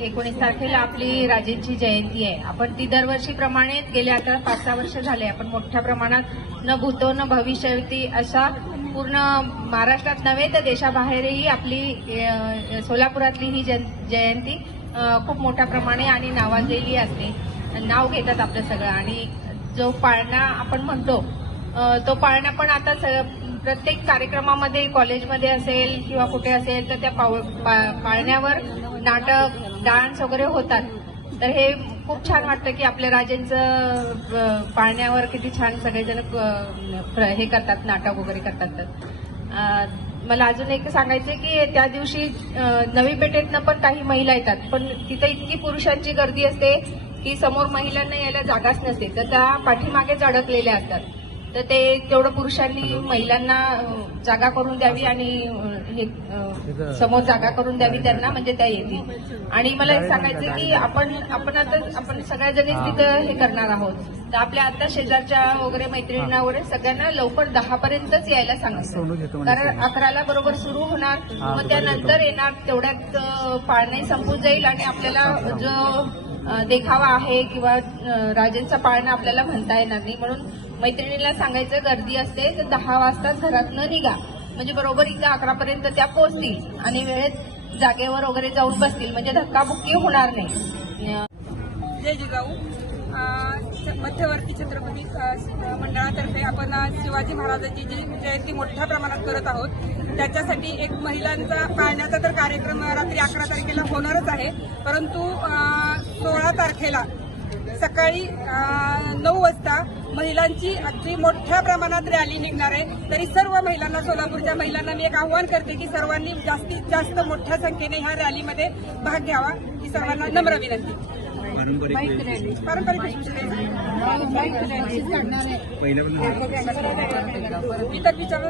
एकोणीस तारखेला आपली राजेंची जयंती आहे. आपण ती दरवर्षीप्रमाणे गेले आता पाच सहा वर्ष झाले. आपण मोठ्या प्रमाणात न भूतो न भविष्यवती अशा पूर्ण महाराष्ट्रात नव्हे तर देशाबाहेरही आपली सोलापुरातली ही जयंती खूप मोठ्या प्रमाणे आणि नावाजलेली असते. नाव घेतात आपलं सगळं आणि जो पाळणा आपण म्हणतो तो पाळणा पण आता स- प्रत्येक कार्यक्रमामध्ये कॉलेजमध्ये असेल किंवा कुठे असेल तर त्या पाव- पा- पाळण्यावर नाटक डान्स वगैरे होतात. तर हे खूप छान वाटतं की आपल्या राजेंचं पाळण्यावर किती छान सगळेजण हे करतात नाटक वगैरे करतात. तर मला अजून एक सांगायचं की त्या दिवशी नवी पेठेतनं पण काही महिला येतात पण तिथे इतकी पुरुषांची गर्दी असते की समोर महिलांना यायला जागाच नसते. तर त्या पाठीमागेच अडकलेल्या असतात. तर ते तेवढं पुरुषांनी महिलांना जागा करून द्यावी आणि हे समोर जागा करून द्यावी त्यांना म्हणजे त्या येतील. आणि मला एक सांगायचं की आपण आपण आता आपण सगळ्या जणीच तिथं हे करणार आहोत. तर आपल्या आता शेजारच्या वगैरे मैत्रिणींना वगैरे सगळ्यांना लवकर दहा पर्यंतच यायला सांगायचं कारण अकराला बरोबर सुरू होणार. मग त्यानंतर येणार तेवढ्यात पाळणा संपून जाईल आणि आपल्याला जो देखावा आहे किंवा राजेंचा पाळणा आपल्याला म्हणता येणार नाही. म्हणून मैत्रिणीला सांगायचं गर्दी असते तर दहा वाजताच घरात न निघा. म्हणजे बरोबर इथं अकरापर्यंत त्या पोहोचतील आणि वेळेत जागेवर वगैरे जाऊन बसतील. म्हणजे धक्काबुक्की होणार नाही. जय जिजाऊ. मध्यवर्ती छत्रपती मंडळातर्फे आपण शिवाजी महाराजांची जी जयंती मोठ्या प्रमाणात करत आहोत त्याच्यासाठी एक महिलांचा पाळण्याचा तर कार्यक्रम रात्री अकरा तारखेला होणारच आहे. परंतु सोळा तारखेला सकाळी नऊ वाजता महिलांची अगदी मोठ्या प्रमाणात रॅली निघणार आहे. तरी सर्व महिलांना सोलापूरच्या महिलांना मी एक आव्हान करते की सर्वांनी जास्तीत जास्त मोठ्या संख्येने ह्या रॅलीमध्ये भाग घ्यावा. ही सर्वांना नम्र विनंती. पारंपरिक पारंपरिक मी तर विचार